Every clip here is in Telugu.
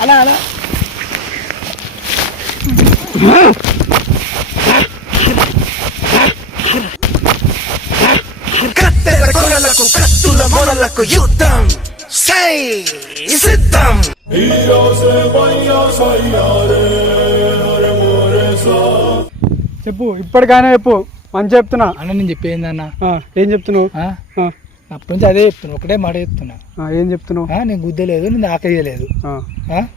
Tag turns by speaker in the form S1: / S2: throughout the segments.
S1: అలా అలా
S2: కత్తుల యుద్ధం సై సిద్ధం
S3: చెప్పు ఇప్పటికైనా చెప్పు. మంచి చెప్తున్నా.
S1: అన్న నేను చెప్పేందన్న
S3: ఏం చెప్తున్నావు?
S1: అప్పటి నుంచి అదే చెప్తున్నా ఒకటే మాట చెప్తున్నా.
S3: ఏం చెప్తున్నావు?
S1: నేను గుద్దలేదు నేను ఆకయ్యలేదు.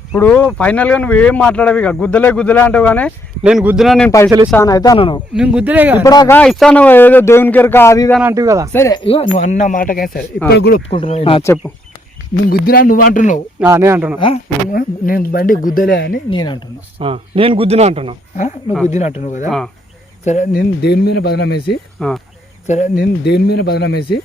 S3: ఇప్పుడు ఫైనల్గా నువ్వు ఏం మాట్లాడవి గుద్దలే గుద్దలే అంటావు కానీ నేను గుద్దినా నేను పైసలు ఇస్తాను అయితే అన్నాను
S1: నేను గుద్దలే
S3: ఇప్పుడాక ఇస్తాను ఏదో దేవుని కెరక అది ఇది అని అంటివి కదా?
S1: సరే నువ్వు అన్న మాటకైనా సరే ఇప్పుడు కూడా ఒప్పుకుంటున్నావు
S3: ఆ, చెప్పు.
S1: నేను గుద్దినా నువ్వు అంటున్నావు.
S3: నేను అంటున్నా.
S1: ఆ? నేను బండి గుద్దలే అని నేను అంటున్నా.
S3: ఆ, నేను గుద్దినా అంటున్నా.
S1: ఆ? నువ్వు గుద్దిన అంటున్నావు కదా? సరే నేను దేవుని మీద బదనం వేసి సరే నేను దేవుని మీద బదనం వేసి.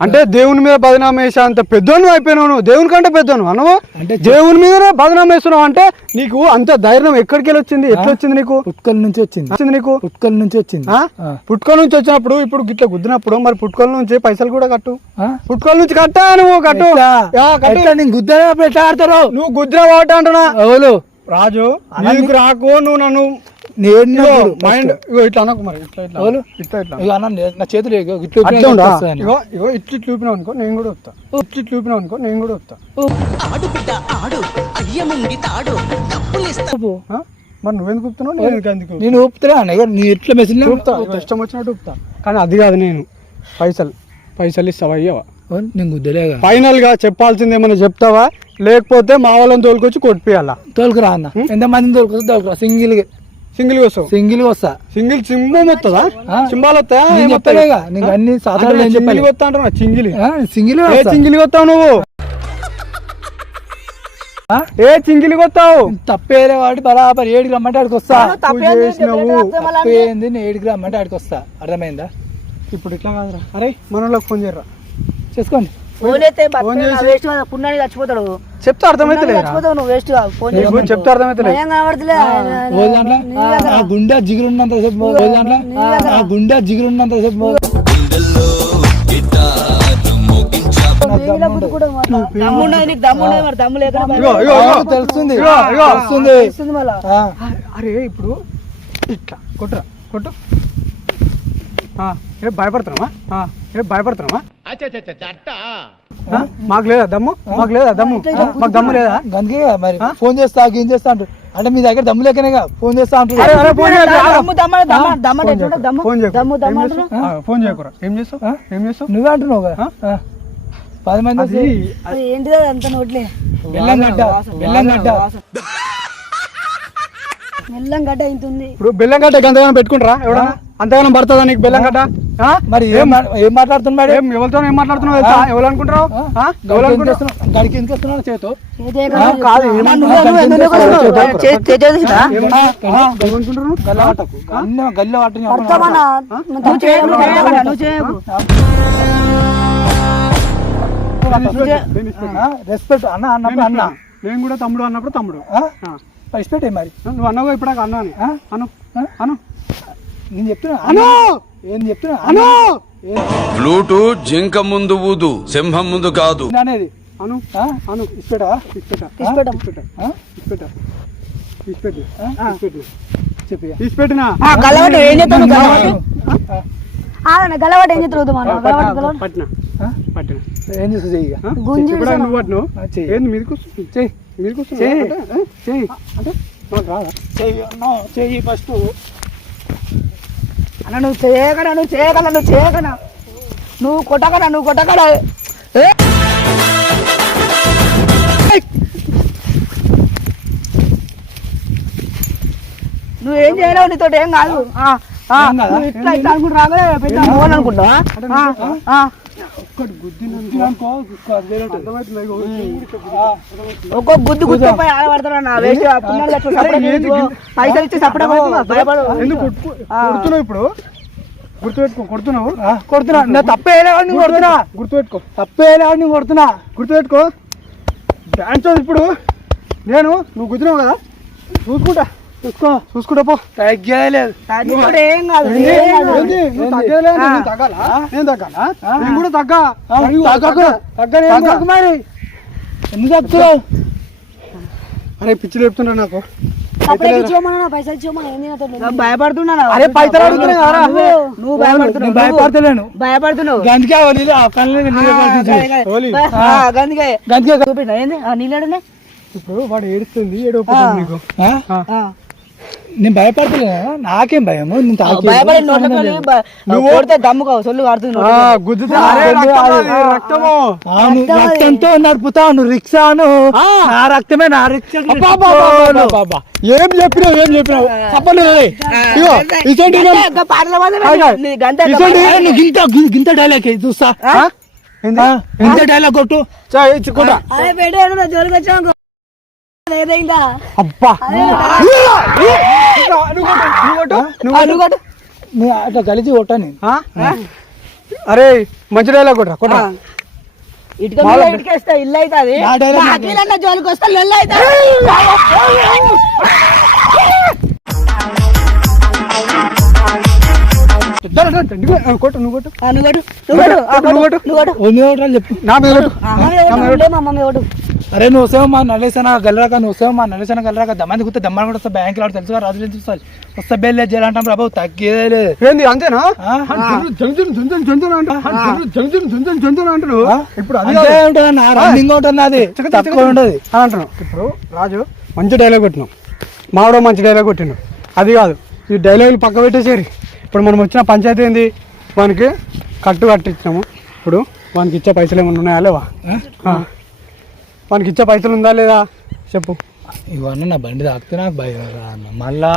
S3: అంటే దేవుని మీద బదనాం వేసా అంత పెద్దోను అయిపోయినావు నువ్వు. దేవుని కంటే పెద్దోను నువ్వు
S1: అంటే
S3: దేవుని మీద బదనాం వేస్తున్నావు అంటే నీకు అంత ధైర్యం ఎక్కడికి వెళ్ళి వచ్చింది ఎట్లా వచ్చింది నీకు?
S1: పుట్కల నుంచి వచ్చింది.
S3: వచ్చింది నీకు?
S1: పుట్కల నుంచి వచ్చింది.
S3: పుట్టుకోల నుంచి వచ్చినప్పుడు ఇప్పుడు గిట్ల గుద్దినప్పుడు మరి పుట్టుకోల నుంచి పైసలు కూడా కట్టు.
S1: ఆ?
S3: పుట్టుకోల నుంచి కట్టా నువ్వు కట్టు.
S1: నేను ఎట్లా ఆడతారు?
S3: నువ్వు గుద్దిన వాట అంటున్నా రాజు నీకు రాకు నువ్వు నన్ను
S1: నేను
S3: మైండ్ ఇగో ఇట్లా అనకు మరి ఇట్లా ఇట్లా.
S1: ఎవరు?
S3: ఇట్లా ఇట్లా.
S1: ఇగో అన్న నే- చేతులు ఇగో ఇట్లా
S3: ఇట్లు అనుకో నేను కూడా వస్తా. ఇట్లు అనుకో నేను కూడా వస్తా.
S4: ఆడు బిడ్డ ఆడు. అయ్యముంగి తాడు. డబ్బులిస్తా
S1: ఊపు.
S3: ఆ? మరి నువ్వెందుకు ఊపుతున్నావు? నేను ఎందుకు ఎందుకు
S1: నేను ఊపుతున్నా అన్న ఇగో నీ ఎట్లా మెసిన్
S3: ఊపుతా. ఇగో ఇష్టం వచ్చినట్టు ఊపుతా. కానీ అది కాదు నేను. పైసలు. పైసలు ఇస్తావా అయ్యవా
S1: నేను గుద్దలేగా
S3: ఫైనల్గా చెప్పాల్సింది ఏమైనా చెప్తావా? లేకపోతే మా వాళ్ళని తోలుకొచ్చి కొట్టిపియాలా?
S1: తోలుకురా అన్న. ఎంత మందిని తోలుకొస్తా తోలుకురా. సింగిల్
S3: సింగిల్ వస్తావు?
S1: సింగిల్ వస్తా.
S3: సింగిల్ సింబం వస్తుందా. సింబాలు వస్తాయా?
S1: నీకు అన్ని సాధారణ
S3: సింగిల్ వస్తా అంటున్నా చింగిలి
S1: సింగిల్
S3: ఏ చింగిలి వస్తావు నువ్వు?
S1: ఆ?
S3: ఏ చింగిలి వస్తావు?
S1: తప్పేరే వాటి బరాబర్ ఏడుకి రమ్మంటే ఆడికి వస్తా.
S3: తప్పు చేసినావు.
S1: తప్పేంది నేను ఏడుకి రమ్మంటే ఆడికి వస్తా. అర్థమైందా?
S3: ఇప్పుడు ఇట్లా కాదురా. అరే మన వాళ్ళకి ఫోన్ చేయరా?
S1: చేసుకోండి.
S5: ఫోన్ అయితే వేస్ట్ పున్నాని చచ్చిపోతాడు.
S3: చెప్తే అర్థమైతే లేరా
S5: చచ్చిపోతావు నువ్వు వేస్ట్ ఫోన్
S3: చెప్తే అర్థమైతే
S5: కనబడతలే.
S1: గుండె జిగురున్నంత సేపు దాంట్లో? గుండె జిగురున్నంత సేపు తెలుస్తుంది.
S3: అరే ఇప్పుడు ఇట్లా కొట్టురా కొట్టు. ఆ, ఏ మాకు లేదా దమ్ము? మాకు లేదా దమ్ము? మాకు దమ్ము లేదా?
S1: అందుకే మరి. ఫోన్ చేస్తా ఏం చేస్తా అంటారు. అంటే మీ దగ్గర దమ్ము లేకనేగా ఫోన్ చేస్తా
S3: ఫోన్ చేయకురా ఏం చేస్తావు? ఏం చేస్తావు?
S1: నువ్వే అంటున్నావు కదా. పది మంది
S5: ఏంటిదో అంత నోట్లే?
S1: బెల్లం గడ్డ. బెల్లం గడ్డ.
S5: మెల్లం గడ్డ
S3: ఇప్పుడు బెల్లం గడ్డ ఎంతగానో పెట్టుకుంటారా ఎవడన్నా అంతగానో పడుతుందా నీకు బెల్లం గడ్డ ఆ?
S1: మరి ఏం ఏం మాట్లాడుతున్నాడు
S3: ఏం ఎవరితో ఏం మాట్లాడుతున్నావు తెలుసా ఎవరు
S1: గడికి ఎందుకు చేతో
S3: కాదు
S1: అన్న గల్ల వాటని. రెస్పెక్ట్ అన్న అన్నప్పుడు అన్న
S3: నేను కూడా తమ్ముడు అన్నప్పుడు తమ్ముడు
S1: రెస్పెక్ట్ ఏ మరి.
S3: నువ్వు అన్నావు ఇప్పుడు అన్నా అని? అను.
S1: నేను చెప్తున్నా.
S3: అను!
S1: ఏం చెప్తున్నా.
S3: అను!
S6: ఫ్లూటు జింక ముందు ఊదు సింహం ముందు కాదు.
S1: అనేది.
S3: అను? అను.
S1: ఇస్పెటా
S3: ఇస్పెట్ట
S5: ఇస్పెట్టం.
S3: ఇస్పెట్ట
S1: ఆ?
S3: ఇస్పెట్ట ఇస్పెట్టు ఇస్పెట్టు
S1: చెప్పు.
S3: ఇస్పెట్టినా
S5: గల్లవాడు ఏం చేస్తావు నువ్వు గల్లవాడు?
S1: ఆ?
S5: ఆ, నా గల్లవాడు ఏం చేస్తావు మన గల్లవాడు గల్లవాడు
S3: పట్టిన
S1: ఆ?
S3: పట్టిన
S1: ఏం చేస్తా చెయ్యి?
S5: గుంజి
S3: ఇప్పుడు నువ్వు పట్టినావు. ఏంది మీదకి
S1: చెయ్యి.
S3: అంటే, నాకు రాదా?
S1: చెయ్యి అన్న చెయ్యి ఫస్ట్.
S5: అన్న నువ్వు చేయకనా నువ్వు చేయకనా నువ్వు చేయకనా నువ్వు కొట్టకనా నువ్వు కొట్టకనా ఏ? నువ్వేం చేయలేవు నీతో ఏం కాదు. ఇట్లా ఇట్లా అనుకుంటా పెద్ద
S3: ఒక్కటి
S1: ఆ.
S5: ఒక్కో గుద్దు గుద్దుపోయి ఆడబడతాడు నా వేస్ట్. పైసలు ఇచ్చి
S3: కొడుతున్నావు ఇప్పుడు? గుర్తుపెట్టుకో కొడుతున్నావు?
S1: ఆ, కొడుతున్నా. నా తప్పే లేవాడిని కొడుతున్నా.
S3: గుర్తుపెట్టుకో.
S1: తప్పే లేవాడిని కొడుతున్నా.
S3: గుర్తుపెట్టుకో. డాన్స్ ఇప్పుడు. నేను నువ్వు గుద్దినావు కదా? చూసుకుంటా. చూసుకో చూసుకుంటా పో.
S1: తగ్గలేదు.
S5: ఏం కాదు
S3: తగ్గలే? నేను తగ్గాలా? నేను కూడా తగ్గా. తగ్గ.
S1: మరి. ఎందుకు చెప్తున్నావు
S3: అరే పిచ్చి నాకు.
S7: అప్పుడే ఇచ్చేయమన్నా పైసలు ఇచ్చేయమన్నా ఏంది నాతో
S5: నువ్వు భయపడుతున్నా
S3: అరే పైసలు అడుగుతున్నా కదరా?
S5: నువ్వు. భయపడుతున్నావు.
S1: నేను భయపడతలేను.
S5: భయపడుతున్నావు.
S1: గందుకే వదిలి ఆ కళ్ళు నీళ్ళే పడుతుంది
S3: ఓలి.
S5: గందిగా
S1: గందుకే
S5: చూపించా. ఏంది? ఆ నీళ్ళనే
S3: ఇప్పుడు వాడు ఏడుస్తుంది ఏడవపోతుంది నీకు.
S1: ఆ? నేను భయపడతలేను నాకేం
S5: భయపడి నోట్లకి నువ్వు దమ్ము కావు సొల్లు
S1: అవును రక్తంతో నడుపుతాను రిక్షాను నా రక్తమే నా రిక్షా
S3: ఏం చెప్పినావు ఏం చెప్పినావు
S1: నువ్వు గింత గింత డైలాగ్ చూస్తా ఆ? ఎంత డైలాగ్ కొట్టు
S7: అరే పెట్టాడు నా జోలికి వచ్చాను ఏదైందా
S3: అబ్బా! నువ్వు కొట్టు,
S1: అట్లా కలిసి నేను?
S3: అరే మంచి డైలాగ్ కొట్రా కొట్రా.
S5: ఇటుక ఇటుకేస్తా ఇల్లు అవుతుంది.
S1: నా డైలాగ్ నాకు
S5: అఖిలన్న జోలికి వస్తా లొల్లు అవుతుంది
S3: దా, దా, దా, నువ్వు కొట్టు నువ్వు కొట్టు.
S5: నువ్వు కొట్టు. నువ్వు కొట్టు. ఆ,
S3: నువ్వు కొట్టు.
S5: నువ్వు కొట్టు.
S1: ఓ, నీ ఒకటి చెప్పు
S3: నా మీద కొట్టు.
S7: మా మమ్మీ ఒకటి
S1: అరే నువ్వు వస్తావు మా నలేసన గెలరాక? నువ్వు వస్తావు మా నలేసన గెలరాక? దమ్మంది కుత్తే దమ్మని కూడా వస్తా బ్యాంకులో వాడు తెలుసుగా? రాజులు ఎందుకు వస్తాయి వస్తా బెల్లే చేయాలంటాం రాబో తగ్గేదే లేదు.
S3: ఏంది అంతేనా? అంటారు. ఇప్పుడు అది
S1: ఉంటుంది నా రన్నింగ్ ఉంటుంది అది తక్కువ ఉండదు.
S3: అని ఇప్పుడు రాజు మంచి డైలాగ్ కొట్టినావు మావిడో మంచి డైలాగ్ కొట్టినావు అది కాదు. ఈ డైలాగులు పక్క పెట్టేసేరి. ఇప్పుడు మనం వచ్చిన పంచాయతీ ఏంది? వానికి కట్టు కట్టించినాము. ఇప్పుడు వానికి ఇచ్చే పైసలు ఏమన్నా ఉన్నాయా లేవా. వానికి ఇచ్చే పైసలు ఉందా లేదా? చెప్పు.
S1: ఇవన్నీ నా బండి తాకితే నాకు భయం రా అన్న. మళ్ళా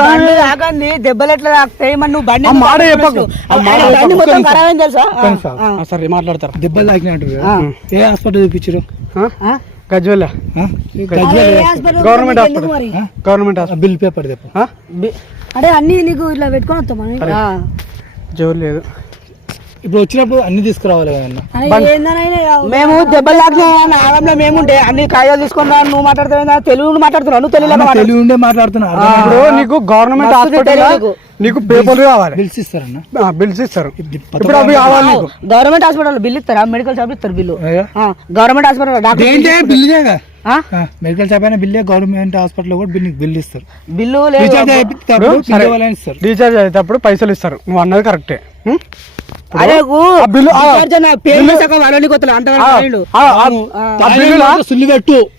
S5: బండి తాకంది దెబ్బలు ఎట్లా తాకుతాయి? మరి నువ్వు బండి
S3: ఆ మాట
S5: ఎందుకు
S3: చెప్పకు.
S5: తాకినావు?
S3: ఆ మాట
S5: ఆయన బండి
S3: చెప్పకు.
S5: మొత్తం ఖరాబ్ అయింది తెలుసా? ఆ, ఆ.
S3: ఆ, సరే మాట్లాడతారా.
S1: దెబ్బలు తాకినట్టు ఏ హాస్పిటల్ చూపించారు
S3: ఆ? గజ్వెల్ల గవర్నమెంట్ హాస్పిటల్.
S7: మరి?
S3: Government hospital.
S1: బిల్ పేపర్ చెప్పు
S3: ఆ?
S7: అరే అన్ని నీకు ఇట్లా పెట్టుకొని వస్తాం మనం.
S3: జోరు లేదు.
S1: ఇప్పుడు వచ్చినప్పుడు అన్ని తీసుకురావాలి కదన్న
S5: మేము దెబ్బలు తాకినా ఆగంలో మేముంటే అన్ని కాయలు తీసుకొని రా నువ్వు మాట్లాడుతున్నావు తెలుగు మాట్లాడుతున్నావు నువ్వు తెలుగులో
S1: తెలివి ఉండే మాట్లాడుతున్నా.
S3: ఇప్పుడు నీకు గవర్నమెంట్ హాస్పిటల్
S5: నీకు.
S3: పేపర్లు కావాలి.
S1: బిల్స్ ఇస్తారన్న?
S3: బిల్స్ ఇస్తారు. ఇప్పుడు అవి కావాలి నీకు.
S5: గవర్నమెంట్ హాస్పిటల్ బిల్ ఇస్తారా? మెడికల్ షాప్ ఇస్తారు బిల్లు. గవర్నమెంట్ హాస్పిటల్ డాక్టర్
S1: ఏంటి బిల్ చేయగా?
S5: ఆ?
S1: మెడికల్ షాప్ అయినా బిల్లే గవర్నమెంట్ హాస్పిటల్ కూడా బిల్ బిల్ ఇస్తారు.
S5: బిల్లు
S1: రీఛార్జ్
S3: రీఛార్జ్ అయ్యేటప్పుడు పైసలు ఇస్తారు. నువ్వు అన్నది కరెక్టే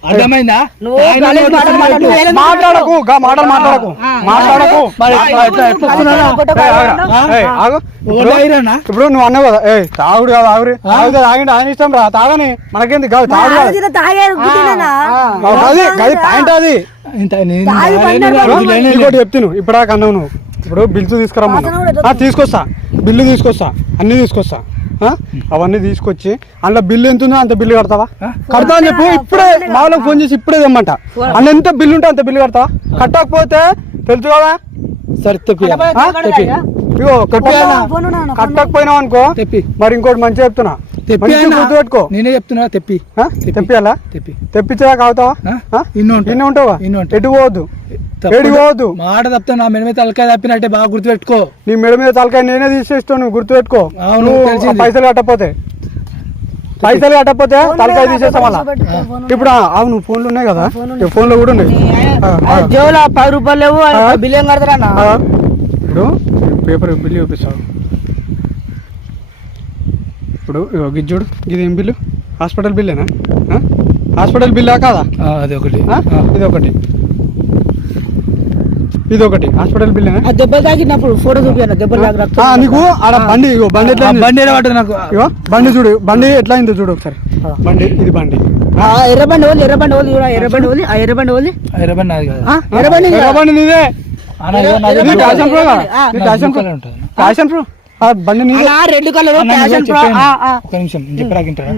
S1: అర్థమైందా?
S3: మాట్లాడకు గా మాటలు మాట్లాడకు. మాట్లాడకు? ఇప్పుడు నువ్వు అన్నావు? కదా ఏ తాగుడు కాదు ఆగురి. తాగితే తాగిండి ఆయన ఇష్టం రా. తాగని మనకేంది? కాదు. తాగుడు అది పాయింట్ అది. ఇంకోటి చెప్తాను ఇప్పుడు దాకా అన్నావు నువ్వు. ఇప్పుడు బిల్స్ తీసుకురమ్మన్నా ఆ, తీసుకొస్తా. బిల్లు తీసుకొస్తా. అన్ని తీసుకొస్తా. ఆ? అవన్నీ తీసుకొచ్చి అందులో బిల్లు ఎంత ఉందో అంత బిల్లు కడతావా? కడతా అని చెప్పు. ఇప్పుడే మా వాళ్ళకి ఫోన్ చేసి ఇప్పుడే తెమ్మంట. అందులో ఎంత బిల్లు ఉంటే అంత బిల్లు కడతావా? కట్టకపోతే తెలుసు కదా?
S1: సరే తెప్పి
S3: కట్టకపోయినావు అనుకో
S1: తెప్పి.
S3: మరి ఇంకోటి మంచిగా చెప్తున్నా.
S1: నేనే చెప్తున్నా తెప్పి?
S3: తెప్పియాలా
S1: తెప్పి.
S3: తెప్పించేదాకా అవుతావా
S1: ఆ? ఇన్ని ఉంటా.
S3: ఇన్ని ఉంటావా?
S1: ఇన్ని ఉంటా.
S3: ఎటు పోవద్దు.
S1: తప్పదు.
S3: ఏడికి పోవద్దు
S1: మాట తప్పితే నా మెడ మీద తలకాయ తప్పినట్టే బాగా గుర్తుపెట్టుకో.
S3: నీ మెడ మీద తలకాయ నేనే తీసేస్తాను నువ్వు గుర్తుపెట్టుకో.
S1: అవును,
S3: పైసలు కట్టకపోతే. పైసలు కట్టకపోతే తలకాయ తీసేస్తాం అలా ఇప్పుడు అవును ఫోన్లు ఉన్నాయి కదా? ఫోన్లో కూడా ఉన్నాయి.
S5: జోలో పది రూపాయలు లేవు బిల్లు ఏం కడతారా.
S3: ఇప్పుడు పేపర్ బిల్లు చూపిస్తాడు ఇప్పుడు చూడు ఇది ఏం బిల్లు? హాస్పిటల్ బిల్లేనా? హాస్పిటల్ బిల్లా కాదా?
S1: అది ఒకటి?
S3: ఇది ఒకటి. ఇది ఒకటి హాస్పిటల్ బిల్లేనా?
S5: ఆ దెబ్బలు తాకినప్పుడు ఫోటో చూపించాను దెబ్బలు
S3: నీకు ఆడ బండి ఇగో బండి ఎట్లా?
S1: బండి ఎలా పడ్డది నాకు?
S3: ఇగో బండి చూడు బండి ఎట్లా అయిందో చూడు ఒకసారి. బండి ఇది బండి.
S5: ఆ, ఎర్రబండి ఓలి ఎర్రబండి ఓలి చూడ ఎర్రబండి ఓలి ఆ ఎర్రబండి ఓలి.
S1: కదా.
S5: ఆ, ఎర్రబండి
S3: ఎర్ర బండి నీదే. Passion Pro Passion Pro. Passion Pro ఆ. బండి
S5: రెడ్ కలర్ ప్యాషన్ ప్రో
S1: చెప్పాను.
S5: ఆ, ఆ.
S1: ఒక నిమిషం చెప్పరాకింటారా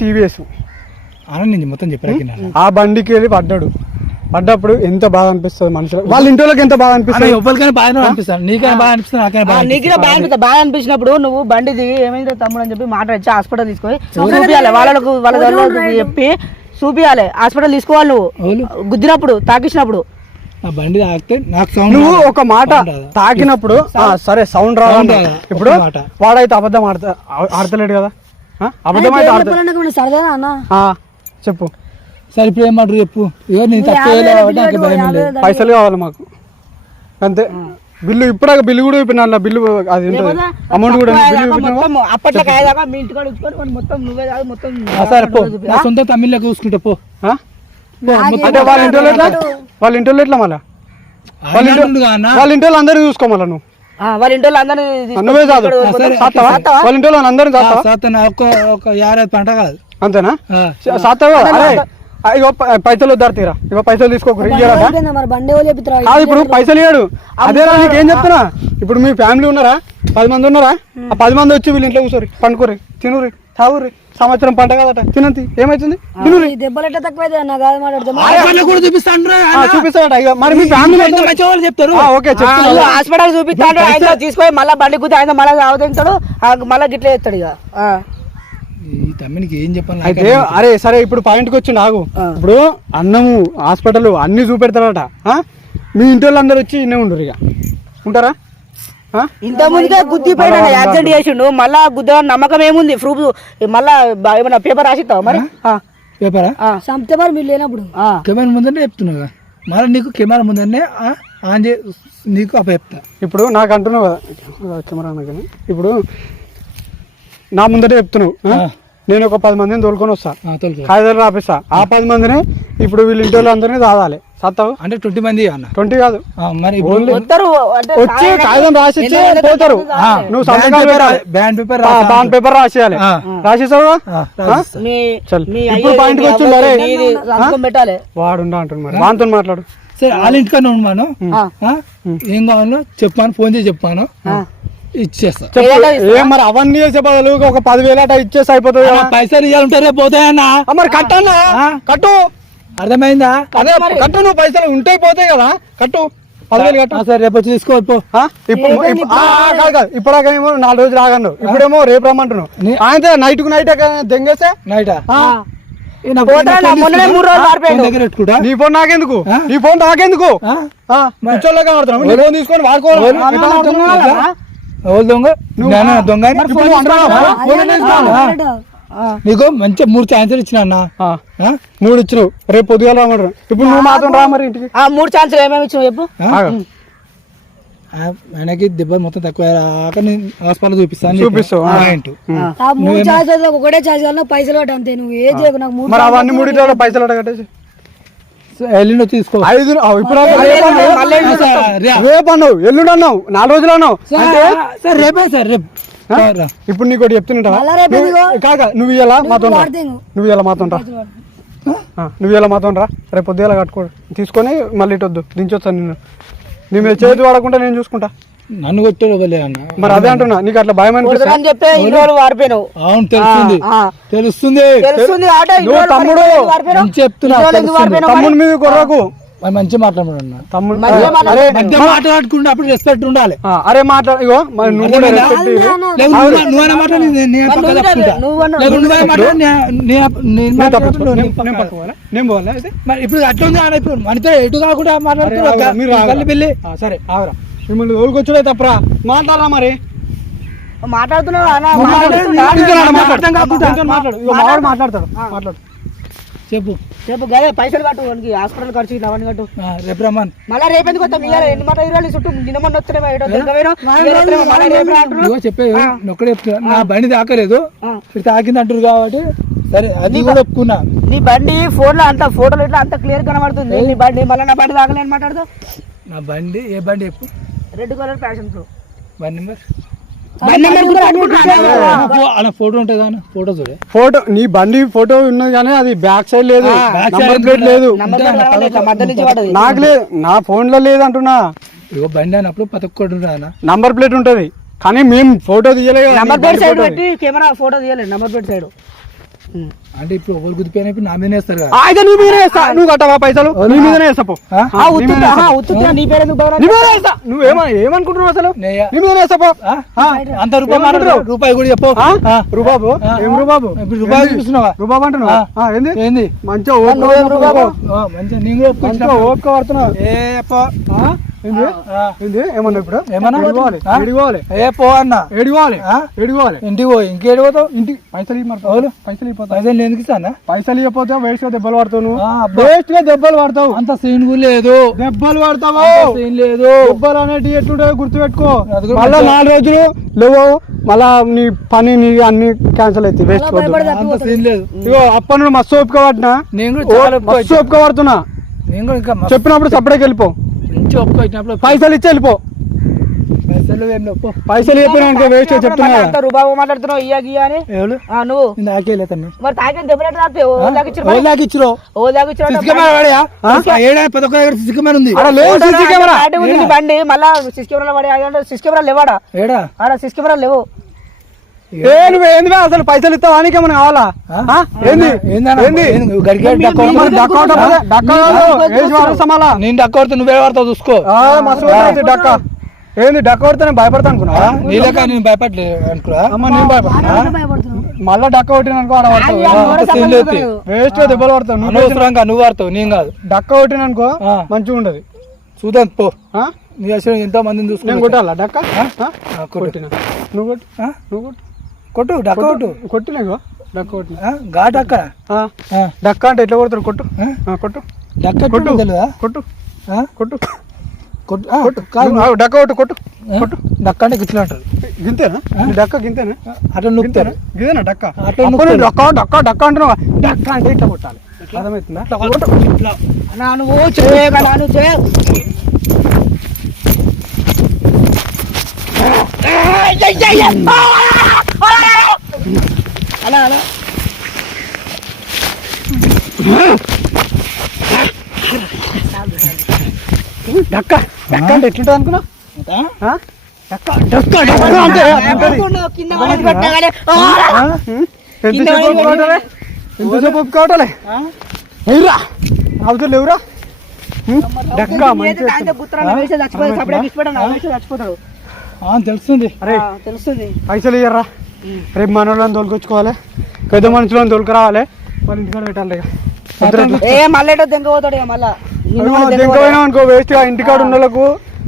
S3: టీవీఎస్
S1: అన్న నేను మొత్తం
S3: ఆ బండికి వెళ్ళి పడ్డాడు. పడ్డప్పుడు ఎంత బాధ అనిపిస్తుంది మనుషులు వాళ్ళ ఇంటి వాళ్ళకి ఎంత బాధ అనిపిస్తుంది?
S1: ఎవరికైనా అనిపిస్తాను నీకైనా బాగా అనిపిస్తుంది నాకైనా బాగా
S5: బాగా అనిపిస్తుంది. బాగా అనిపించినప్పుడు నువ్వు బండి దిగి ఏమైంది తమ్ముడు అని చెప్పి మాట్లాడి హాస్పిటల్ తీసుకొని చూపియాలి. వాళ్ళకు వాళ్ళ దగ్గర చెప్పి చూపియాలి. హాస్పిటల్ తీసుకోవాలి నువ్వు. గుద్దినప్పుడు తాకించినప్పుడు
S1: నా బండి తాకితే నాకు సౌండ్
S3: నువ్వు? ఒక మాట? తాకినప్పుడు సరే సౌండ్. రాదా? ఇప్పుడు
S1: మాట.
S3: వాడైతే అబద్ధం ఆడతా ఆడతలేడు కదా? అబద్ధం అయితే చెప్పు.
S1: సరే ఇప్పుడు ఏమంటారు చెప్పు ఇగో నేను తక్కువ భయం లేదు.
S3: పైసలు కావాలి మాకు. అంతే. బిల్లు ఇప్పుడాక బిల్లు కూడా ఇప్పిన బిల్లు అది ఉంటుంది అమౌంట్ కూడా బిల్లు చూపించినావా?
S5: మొత్తం అప్పట్లో
S1: సరే పో. నా సొంత తమిళ్ళో చూసుకుంటా పో?
S3: అంటే వాళ్ళ ఇంటి వాళ్ళు ఇంటి వాళ్ళు ఎట్లా మళ్ళా వాళ్ళ ఇంటి వాళ్ళ ఇంటి వాళ్ళు అందరూ నువ్వు.
S5: ఆ, వాళ్ళ ఇంటి వాళ్ళు
S3: నువ్వే వాళ్ళ ఇంటి
S1: ఒక యాభై పంట కాదు.
S3: అంతేనా. సాత్తవా ఇగో పైసలు వద్దారు తీరా ఇగో పైసలు తీసుకోకరు కాదు ఇప్పుడు పైసలు ఇయ్యాడు. అదేరా నీకు ఏం చెప్తున్నా? ఇప్పుడు మీ ఫ్యామిలీ ఉన్నారా? పది మంది ఉన్నారా? ఆ పది మంది వచ్చి వీళ్ళ ఇంట్లో కూర్చోరి పండుకోరి తినురి తాగురి సంవత్సరం పంట కదట తినంతి. ఏమైతుంది? చూపిస్తాడట. ఇక మరి మీ ఫ్యామిలీ
S1: చెప్తారు.
S3: ఓకే
S5: హాస్పిటల్ చూపిస్తాడు ఆయన తీసుకొని మళ్ళీ బండి గుద్ది ఆయన మళ్ళీ అవతింటాడు మళ్ళీ గిట్ల చేస్తాడు ఇక ఆ.
S1: ఈ తమ్మినికి ఏం చెప్పాలి
S3: అయితే అరే సరే ఇప్పుడు పాయింట్కి వచ్చి ఆగు ఇప్పుడు అన్నము హాస్పిటల్ అన్ని చూపెడతాడట ఆ? మీ ఇంటి వాళ్ళందరూ వచ్చి ఇన్నే ఉండరు ఇక. ఉంటారా?
S5: ఇంత ముందుగా గుద్దిపోయినా యాక్సిడెంట్ చేసిండు. మళ్ళా గుద్ద నమ్మకం ఏముంది? ప్రూఫ్ మళ్ళా ఏమన్నా పేపర్ రాసిస్తావు మరి?
S1: పేపరా?
S7: మరి లేనప్పుడు.
S1: కెమెరా ముందనే చెప్తున్నాగా మరి నీకు కెమెరా ముందనే ఆన్ చే నీకు అప్ప చెప్తా.
S3: ఇప్పుడు నాకు అంటున్నావు కదా. కెమెరా అనగానే ఇప్పుడు నా ముందరే చెప్తున్నావు. నేను ఒక పది మందిని తోలుకొని వస్తా. కాగితాలు రాపిస్తా. ఆ పది మందిని ఇప్పుడు వీళ్ళ ఇంటి వాళ్ళందరినీ తాదాలి సత్తావు?
S1: అంటే ట్వంటీ మంది అన్న.
S3: ట్వంటీ కాదు.
S1: మరి
S3: వచ్చి కాగితం రాసిచ్చి పోతారు.
S1: ఆ,
S3: నువ్వు
S1: బ్యాండ్
S3: సంతకాలు
S1: పేపర్ రాసా
S3: బాండ్ పేపర్ రాసేయాలి. రాసేసావా? ఇప్పుడు పాయింట్కి వచ్చి మరే. వాడు అంటున్నాడు వాంతో మాట్లాడు.
S1: సరే వాళ్ళ ఇంటికన్నా ఆ, ఏం కావాలో చెప్పాను ఫోన్ చేసి చెప్పాను. ఇచ్చేస్తా.
S3: మరి అవన్నీ చేసే బదులు ఒక పదివేలు అట ఇచ్చేసి అయిపోతుంది.
S1: పైసలు ఇవ్వాలంటే రేపు పోతాయన్నా
S3: మరి కట్టన్నా? కట్టు.
S1: అర్థమైందా?
S3: అదే కట్టు నువ్వు పైసలు ఉంటాయి పోతాయి కదా. కట్టు. పదివేలు కట్టు.
S1: సరే రేపు వచ్చి తీసుకో పో.
S3: ఆ? ఇప్పుడు కాదు కాదు. ఇప్పుడాకేమో నాలుగు రోజులు రాగండు ఇప్పుడేమో రేపు రమ్మంటున్నావు. ఆయన నైట్కు నైట్ దెంగేస్తే?
S1: నైటా?
S3: ఆ,
S1: ఏ, నా ఫోన్
S3: నాకెందుకు? నీ ఫోన్ నాకెందుకు?
S1: ఆ?
S3: ఆ, పిచ్చోళ్ళగా కనబడుతున్నావు. నీ ఫోన్ తీసుకొని వాడుకోవాలి?
S1: ఎవరు? దొంగ? నేనా దొంగ. నీకు మంచి మూడు ఛాన్సులు ఇచ్చిన అన్న?
S3: మూడు ఇచ్చినావు రేపు పొద్దుగాల రమ్మంటారు ఇప్పుడు నువ్వు మాత్రం రా మరి ఇంటికి.
S5: ఆ మూడు ఛాన్సులు ఏమేమి ఇచ్చావు చెప్పు?
S1: ఆయనకి దెబ్బ మొత్తం తక్కువ రాక నేను హాస్పిటల్ చూపిస్తాను
S3: చూపిస్తావు,
S7: ఒకటే ఛార్జ్ పైసలు కట్ట అంతే. నువ్వు ఏ చేయకు నాకు మూడు
S3: మరి అవన్నీ మూడు పైసలు అట్ట కట్టేసి
S1: ఎల్లుండి తీసుకో.
S3: ఐదు ఆ, ఇప్పుడు రేపు అన్నావు. ఎల్లుండి అన్నావు నాలుగు రోజులు అన్నావు.
S1: సార్, రేపే సార్ రేపు.
S3: ఇప్పుడు నీకు ఒకటి
S7: ఎందుకో?
S3: కాక నువ్వు ఇలా మాతో
S7: నువ్వు.
S3: నువ్వు ఇలా మాతో నువ్వు ఇలా మాతో రా. రేపు పొద్దుగా కట్టుకో. తీసుకొని మళ్ళీ ఇటు వద్దు. దించొచ్చాను నిన్ను. నీ మీద చేతి వాడకుండా నేను చూసుకుంటా.
S1: నన్ను కొట్టాడు వల్లే అన్న
S3: మరి అదే అంటున్నా నీకు అట్లా భయం అనిపిస్తా
S5: అని చెప్తే ఈ రోజు వారిపోయినావు.
S1: అవును తెలుస్తుంది. తెలుస్తుంది
S3: తమ్ముడు.
S1: మంచి చెప్తున్నా?
S3: తమ్ముడి మీద
S1: మాట్లాడమన్నా?
S3: తమ్ముడు
S1: మాట్లాడుకుంటే అప్పుడు రెస్పెక్ట్ ఉండాలి.
S3: ఆ, అరే మాట్లాడు.
S1: ఇప్పుడు అట్లా ఉంది ఇప్పుడు మనతో ఎటు కాకుండా మాట్లాడుతున్నా
S3: సరే ఆగరా. మిమ్మల్ని ఊరుకొచ్చుడే తప్పరా? మాట్లాడరా మరి?
S5: మాట్లాడుతున్నావు.
S1: మాట్లాడు,
S3: మాట్లాడతాడు.
S1: చెప్పు.
S5: చెప్పు గదే పైసలు కట్టు వానికి హాస్పిటల్ ఖర్చు అవన్నీ కట్టు.
S1: రేపు రమ్మని.
S5: మళ్ళీ రేపు ఎందుకు వస్తాం ఇవాళ ఎన్ని మాట ఇరవై చుట్టూ నిన్న మొన్న వస్తున్నాయి
S1: చెప్పే ఒక్కడే చెప్తున్నా. నా బండి తాకలేదు. ఇప్పుడు తాకింది అంటారు కాబట్టి సరే అది కూడా ఒప్పుకున్నా.
S5: నీ బండి ఫోన్లో అంత ఫోటోలు ఇట్లా అంత క్లియర్ కనబడుతుంది. నీ బండి మళ్ళీ నా బండి తాగలేని మాట్లాడదు
S1: నా బండి ఏ బండి చెప్పు.
S5: Red colour Passion Pro.
S1: బండి నెంబర్ ఫోటో ఉంటుంది కానీ ఫోటో చూడే.
S3: ఫోటో నీ బండి ఫోటో ఉన్నది కానీ అది బ్యాక్ సైడ్ లేదు. నంబర్ ప్లేట్ లేదు.
S5: నంబర్ ప్లేట్ రావాలి, ఇట్లా మధ్య నుంచి పడదు
S3: నాకు లేదు. నా ఫోన్లో లేదు అంటున్నా.
S1: ఇగో బండి అన్నప్పుడు ప్రతి ఒక్కటి ఉంటుంది
S3: నంబర్ ప్లేట్ ఉంటది. కానీ మేము ఫోటో తీయలే కదా.
S5: Number plate side. పెట్టి కెమెరా ఫోటో తీయలేదు. నంబర్ ప్లేట్ సైడ్
S1: అంటే ఇప్పుడు ఎవరు గుద్దిపోయినా ఇప్పుడు నా మీదనే వేస్తారు కదా.
S3: అయితే నీ మీదనే వేస్తా. నువ్వు కట్టవా పైసలు? నీ మీదనే వేస్తా పో.
S5: నీ పేరు
S3: నువ్వు ఏమనుకుంటున్నావు అసలు?
S1: నేయ.
S3: నీ మీదనే వేస్తా పో.
S1: ఆ?
S3: ఆ?
S1: అంత రూపాయి రూపాయి కూడా చెప్పు.
S3: రుబాబు. ఏం రుబాబు?
S1: ఇప్పుడు? చూపిస్తున్నావా?
S3: రుబాబు అంటున్నావా?
S1: ఆ.
S3: ఆ, ఏంది?
S1: ఏంది?
S3: మంచిగా ఓపిక
S5: నువ్వేం
S1: మంచిగా నేను కూడా.
S3: మంచిగా ఓపిక పడుతున్నావు.
S1: ఏ
S3: ఏమన్నా ఇప్పుడు?
S1: ఏమన్నా? ఏ పో అన్న. ఇంటికి
S3: ఇంటికి పైసలు ఇవ్వమంటావా? పైసలు
S1: పైసలు ఎందుకు ఇస్తానా
S3: పైసలు ఇవ్వకపోతే వేస్ట్గా దెబ్బలు పడతావు. వేస్ట్గా దెబ్బలు పడతావు.
S1: అంత సీన్ లేదు.
S3: దెబ్బలు పడతావు.
S1: అంత సీన్ లేదు.
S3: దెబ్బలు అనేటివి ఎట్లుంటాయో గుర్తుపెట్టుకో. మళ్ళా నాలుగు రోజులు లేవు మళ్ళా నీ పని నీ అన్ని క్యాన్సిల్ అవుతాయి వేస్ట్
S1: అంత సీన్ లేదు.
S3: ఇగో అప్ప నుండి మస్తు ఓపిక పట్టినా
S1: నేను
S3: మస్తు ఓపిక పడుతున్నా చెప్పినప్పుడు సపరేట్కి వెళ్ళిపో.
S1: మంచి ఒప్పుకో ఇచ్చినప్పుడు
S3: పైసలు ఇచ్చి వెళ్ళిపో.
S1: పైసలు ఏం లేవు పో
S3: పైసలు చెప్పినా వేస్ట్ చెప్తున్నా
S5: అంత మాట్లాడుతున్నావు ఇయ్య గియ్య అని.
S1: ఎవరు?
S5: ఆ, నువ్వు.
S1: నేను నాకే తమ్మి
S5: మరి తాకిన దెబ్బలు తాకితే ఓ దాకిచ్చారు
S1: ఎవరు నాకు ఇచ్చిరో.
S5: ఓ దాకిచ్చారు
S1: సిసి కెమెరా వాడయా? ఏడా? పది ఒక్క దగ్గర సిసి కెమెరా ఉంది
S3: అక్కడ లేదు సీసీ కెమెరా
S5: ఉంది బండి. మళ్ళా సిస్ కెమెరా పడి సిస్ కెమెరా లేవాడా?
S1: ఏడా?
S5: ఆడ సిస్ కెమెరా లేవు.
S3: ఏ అసలు పైసలు ఇస్తావా? నీకేమైనా కావాలా? ఏంది? ఏంది.
S1: నేను డక్క కొడితే నువ్వే వాడతావు చూసుకో?
S3: డక్కా. ఏంది? డక్క కొడితే నేను భయపడతా అనుకున్నా
S1: ఆ? నీలక నేను భయపడలేదు
S3: అమ్మ నేను భయపడతా మళ్ళా డక్క కొట్టిన అనుకో ఆడ పడతావు. వేస్ట్ దెబ్బలు పడతావు. నువ్వు
S1: నువ్వు వాడతావు నేను కాదు.
S3: డక్క కొట్టిన అనుకో. మంచిగా ఉండదు.
S1: చూద్దాం పో.
S3: ఆ?
S1: నీ అసలు ఎంతో మందిని
S3: నేను
S1: చూసుకుని
S3: కొట్టాలా? డక్క? కొట్టిన. నువ్వు కొట్టు.
S1: ఆ?
S3: నువ్వు కొట్టు.
S1: కొట్టు డక్క కొట్టు
S3: కొట్టిన ఇగో డక్క కొట్టిన
S1: ఆ.
S3: ఆ. డక్క అంటే ఎట్లా కొడతారు కొట్టు కొట్టు
S1: డక్క
S3: కొట్టు
S1: కొట్టు తెలియదా
S3: కొట్టు? కొట్టు
S1: కొట్టు
S3: డక్క కొట్టు కొట్టు? కొట్టు
S1: డక్క అంటే గిట్లా అంటారు
S3: గింతేనా డక్క గింతేనా
S1: అట్లా నొక్కుతారు
S3: గిదేనా డక్క
S1: అట్లా
S3: అప్పుడు
S1: నొక్కుతారు.
S3: డక్క డక్క డక్క అంటున్నావా డక్క అంటే ఇట్లా కొట్టాలి అర్థమవుతుందా
S1: ఇట్లా కొట్టు. ఇట్లా.
S5: నా నువ్వు చేయగా నువ్వు చేయ అలా అలా
S3: డక్క డక్క అంటే ఎట్లుంటుంది అనుకున్నా
S1: ఆ?
S3: ఆ? డక్క డక్క డక్క అంటే అట్లుంటది.
S5: కింద పడేసి పెట్టినా కానీ, ఆ!
S1: ఆ?
S3: ఎంతసేపు ఒప్పుకోవటాలే ఎంతసేపు ఒప్పుకోవటాలే ఎయిరా అవతల లేవురా? డక్క
S1: తెలుస్తుంది
S3: అరే
S5: తెలుస్తుంది
S3: పైసలు ఇయ్యరా రేపు మనోళ్ళని తోలుకొచ్చుకోవాలి పెద్ద మనుషులను తోలుకురావాలి. వాళ్ళ ఇంటికాడ పెట్టాలి ఇక. వద్దురా.
S5: ఏ మళ్ళీ దెంగ పోతాడు ఇక మళ్ళా. నిన్ను
S3: అయ్యో,
S5: కూడా దెంగ
S3: దీనికి పోయినాం అనుకో వేస్ట్గా ఇంటికాడ ఉన్న వాళ్ళకు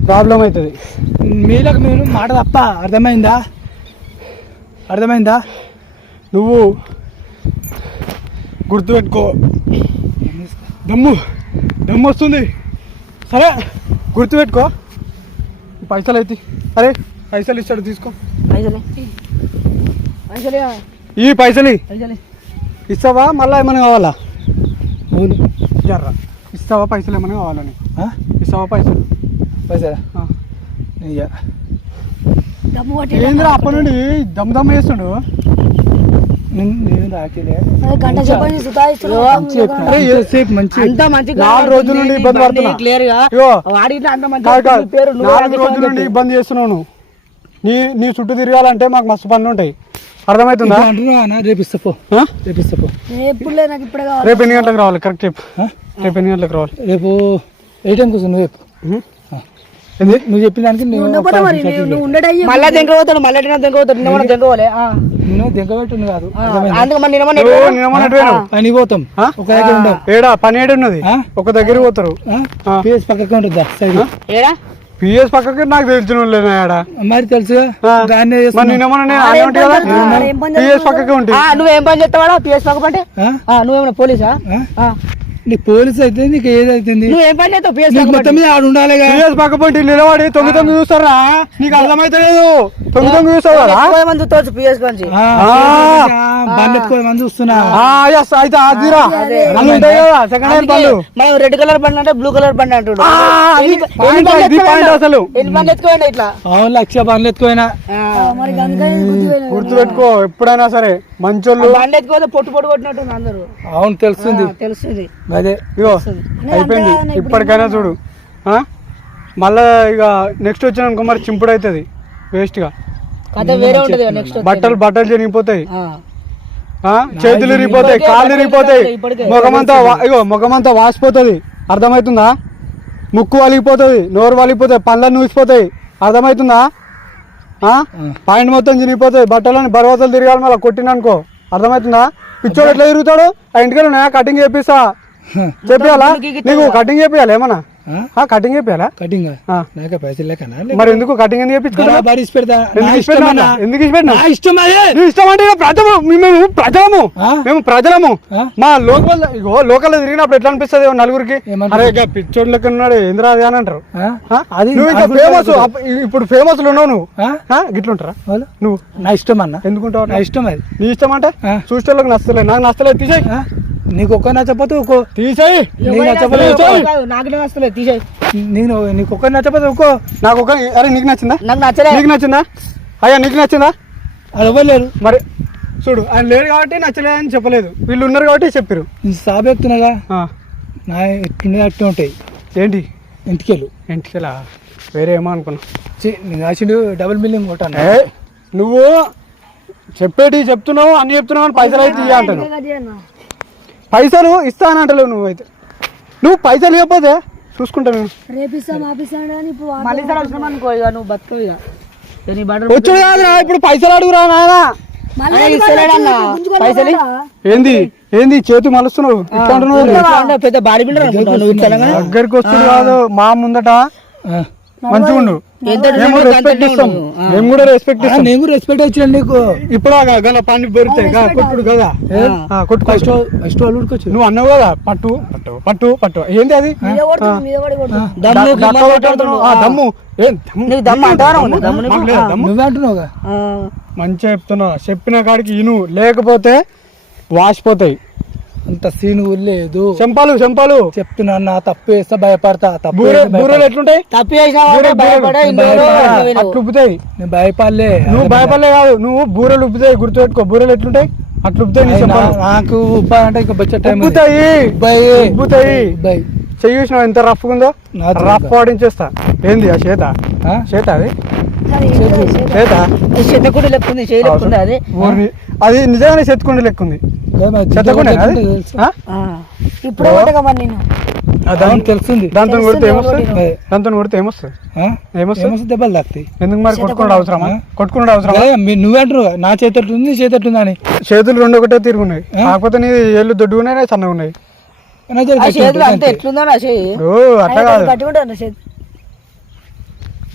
S3: ప్రాబ్లం అవుతుంది.
S1: మీలకు మీరు మాట తప్ప అర్థమైందా? అర్థమైందా?
S3: నువ్వు గుర్తుపెట్టుకో. దమ్ము దమ్ము వస్తుంది. సరే గుర్తుపెట్టుకో. పైసలు అయితే అరే పైసలు ఇస్తాడు తీసుకో.
S5: పైసలే.
S3: ఈ పైసలు ఇస్తావా? మళ్ళీ ఏమైనా కావాలా? జర్రా ఇస్తావా పైసలు ఏమైనా కావాలని? ఇస్తావా పైసలు?
S1: పైసలా?
S3: ఏంద్రా అప్పటి నుండి దమ్ దమ్ చేస్తుండు? నుండి ఇబ్బంది చేస్తున్నావు నువ్వు. నీ నీ చుట్టూ తిరగాలంటే మాకు మస్తు పనులు ఉంటాయి అర్థమవుతుందా
S1: రేపు? రేపు
S3: రేపు ఎన్ని గంటలకు రావాలి? కరెక్ట్ చెప్పు. రేపు ఎన్ని గంటలకు రావాలి?
S1: రేపు ఏ వస్తుంది నువ్వు చెప్పిన దానికి
S5: మళ్ళా దెంగ పోతాడు మళ్ళీ దెంగ పోతాడు నిన్న
S1: కాదు? పని పోతాం? ఒక దగ్గర
S3: ఏడా? పని ఏడు ఉన్నది? ఒక దగ్గర పోతారు.
S1: పిఎస్ పక్కకే ఉంటుందా? సైడ్.
S5: ఏడా?
S3: పిఎస్ పక్కకి నాకు తెలిసిన వాళ్ళేనా ఏడా
S1: మరి తెలుసు. దాన్నే
S3: పిఎస్ పక్కకే ఉంటాయి
S5: ఆ, నువ్వేం పని చేస్తావాడా? పిఎస్ పక్క?
S1: ఆ,
S5: నువ్వేమన్నా పోలీసా.
S1: నీ పోలీస్ అయితే నీకు ఏదైతుంది
S5: నువ్వేం పని చేస్తావు? పిఎస్
S1: మొత్తం మీద ఆడు ఉండాలి
S3: పిఎస్ పక్క పొంటి నిలబడి తొంగి తొంగి చూస్తారా? నీకు అర్థమైతలేదు. తొంగి తొంగి చూస్తావా
S5: మంది చూస్తావు పిఎస్ నుంచి
S3: సెకండ్ హ్యాండ్
S5: మనం రెడ్ కలర్ బండి అంటే బ్లూ కలర్ బండి ఎత్తుకోవాలి?
S3: అసలు.
S5: ఎన్ని బండ్లు ఎత్తుకోండి ఇట్లా?
S1: అవును లక్ష బండ్లు ఎత్తుకోయినా.
S3: గుర్తుపెట్టుకో. ఎప్పుడైనా సరే మంచోళ్ళు.
S5: బండి ఎత్తుకోతే పొట్టు పొట్టు కొట్టినట్టు అందరూ.
S1: అవును తెలుస్తుంది.
S5: ఆ, తెలుస్తుంది.
S1: అదే
S3: ఇగో అయిపోయింది. ఇప్పటికైనా చూడు. ఆ? మళ్ళా ఇక నెక్స్ట్ వచ్చిన మరి చింపుడు అవుతుంది వేస్ట్గా
S5: కథ వేరే ఉంటది నెక్స్ట్
S3: బట్టలు బట్టలు జరిగిపోతాయి ఆ? చేతులు ఇరిగిపోతాయి కాళ్ళు ఇరిగిపోతాయి. ముఖమంతా ఇగో ముఖమంతా వాసిపోతుంది. అర్థమవుతుందా? ముక్కు వలిగిపోతుంది నోరు వలిగిపోతాయి పళ్ళని నూసిపోతాయి అర్థమవుతుందా? ఆ? పాయింట్ మొత్తం చినిగిపోతాయి బట్టలని బరవతలు తిరగాలి మళ్ళీ కొట్టిననుకో అర్థమవుతుందా? పిచ్చోడు ఎట్లా తిరుగుతాడు? ఆ ఇంటికి నేను కటింగ్ చేపిస్తా. చెప్పాలా నీకు కటింగ్ చేపియాలి ఏమన్నా? కటింగ్ చేపియాలా?
S1: కటింగ్. నాకే పైసలు లేకనా?
S3: మరి ఎందుకు కటింగ్ ఎందుకు చేపించుకున్నా
S1: బరాబర్ ఇచ్చి పెడతా. నా
S3: ఎందుకు
S1: ఇష్టం అదే.
S3: ఇష్టం అంటే ఇక ప్రజలు మేము ప్రజలము? మేము ప్రజలము? మా లోకల్ ఇగో లోకల్ తిరిగినప్పుడు ఎట్లా అనిపిస్తుంది? నలుగురికి? అరే ఇక పిచ్చోడు లెక్క ఉన్నాడు ఏంద్రా అది అని అంటారు?
S1: అది
S3: నువ్వు ఇంకా ఫేమస్. ఇప్పుడు ఫేమస్లో ఉన్నావు నువ్వు? గిట్లుంటారా? నువ్వు.
S1: నా ఇష్టం అన్న.
S3: ఎందుకుంటావు
S1: నా ఇష్టం అది.
S3: నీ ఇష్టం అంటే?
S1: ఆ.
S3: చూసేళ్ళకి నచ్చలేదు. నాకు నచ్చలేదు తీసేయి?
S1: నీకు ఒక్క నచ్చపోతే ఒక్కో.
S3: తీసేయి!
S1: నీకు నచ్చపోతే
S5: నాకు వస్తలేదు తీసేయి.
S1: నీకు నీకు ఒక్క నచ్చపోతే ఒక్కో.
S3: నాకు ఒక అరే నీకు నచ్చిందా?
S5: నాకు నచ్చలే.
S3: నీకు నచ్చిందా? అయ్యా నీకు నచ్చిందా?
S1: అది ఇవ్వలేరు
S3: మరి చూడు ఆయన లేడు కాబట్టి నచ్చలేదని చెప్పలేదు. వీళ్ళు ఉన్నారు కాబట్టి చెప్పారు
S1: నేను సాబెత్తున్నాగా
S3: ఆ.
S1: నా ఎట్లుండే అట్లే ఉంటాయి.
S3: ఏంటి?
S1: ఇంటికెళ్ళు
S3: ఇంటికి వేరే ఏమో అనుకున్నా.
S1: నేను రాసిండు డబుల్ బిల్లింగ్ కొట్టాను
S3: ఏ నువ్వు చెప్పేటి చెప్తున్నావు అన్ని చెప్తున్నావు అని పైసలు అయితే అంటాను. పైసలు ఇస్తా అని అంటలేవు నువ్వు అయితే నువ్వు పైసలు ఇవ్వకపోతే చూసుకుంటా
S7: అని ఇప్పుడు ఆ-
S5: మళ్ళీ సార్ వచ్చినాం అనుకో ఇక నువ్వు బతుకు ఇక. ఇక నీ బట్టలు
S3: వచ్చాడు కాదురా ఇప్పుడు పైసలు అడుగురా నాయనా.
S5: పైసలు?
S3: ఏంది? ఏంది? చేతి మలుస్తున్నావు? ఇట్లా అంటున్నావు?
S5: పెద్ద బాడీ బిల్డర్ అనుకుంటావు నువ్వు తెలంగాణ
S3: దగ్గరికి వస్తుంది కాదు మా ముందట మంచిగా ఉండు. మేము రెస్పెక్ట్ ఇస్తాం. మేము కూడా రెస్పెక్ట్ ఇస్తాం.
S1: నేను కూడా రెస్పెక్ట్ వచ్చిన నీకు?
S3: ఇప్పుడు గల పని పెరితే కొట్టుడు కదా. ఆ, కొట్టుకో.
S1: ఫస్ట్ ఫస్ట్ వాళ్ళు ఉడుకోవచ్చు
S3: నువ్వు అన్నావు కదా పట్టు పట్టు. పట్టు పట్టు. ఏంటి అది.
S5: దమ్ము.
S1: నువ్వే అంటున్నావుగా?
S5: ఆ.
S3: మంచిగా చెప్తున్నా. చెప్పిన కాడికి ఇను. లేకపోతే వాసిపోతాయి.
S1: అంత సీన్ లేదు.
S3: చెంపాలు చెంపాలు.
S1: చెప్తున్నా నా తప్పు వేస్తే భయపడతా తప్పు
S3: బూరెలు. ఎట్లుంటాయి?
S5: తప్పు చేసినా.
S3: అట్లు
S1: నేను భయపడలే.
S3: నువ్వు భయపడలే కాదు. నువ్వు బూరెలు ఉబ్బుతాయి గుర్తుపెట్టుకో. బూరెలు ఎట్లుంటాయి? అట్లు
S1: నాకు అంటే ఇంకా బచ్చ టైం.
S3: ఉబ్బుతాయి.
S1: ఉబ్బాయి.
S3: చెయ్యి చూసినావు? ఎంత రఫ్ ఉందో? రఫ్
S1: ఇంకా.
S3: పాడించేస్తా ఏంది ఆ చేత?
S1: ఆ?
S3: చేత అది. చేత.
S5: చెత్తకుండి లెక్కుంది చేయి లెక్కుంది అది.
S3: నిజంగానే చెత్తుకుండి లెక్క ఉంది
S7: ఇప్పుడే కొట్టగా మరి నేను
S1: ఆ, దానికి తెలిసింది
S3: దాంతో కొడితే
S7: తెలుస్తుంది
S3: ఏమొస్తుంది?
S1: ఎవరికి.
S3: దాంతో కొడితే ఏమొస్తుంది?
S1: దెబ్బలు తాకుతాయి.
S3: ఎందుకు మరి కొట్టుకున్నాడు అవసరమా? కొట్టుకున్నాడు అవసరమా?
S1: అదే మీ- నువ్వే అంటున్నావు నా చేతట్టు ఉంది నీ చేతట్టు ఉంది అని.
S3: చేతులు రెండు ఒకటే తిరుగున్నాయి. కాకపోతే నీ ఏళ్ళు సన్నగా ఉన్నాయి
S5: చేతులు చేయి.
S3: ఓ అట్లా కాదు.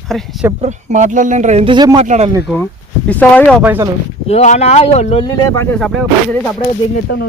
S3: అరే చెప్పు మాట్లాడలేంట్రా ఎంతసేపు మాట్లాడాలి నీకు? ఇస్తావా ఇవ్వవా పైసలు?
S5: ఇగో అన్న ఇగో లొల్లి లేదు పైసలు సపరేట్ పైసలు సపరేట్ దింగెత్తావు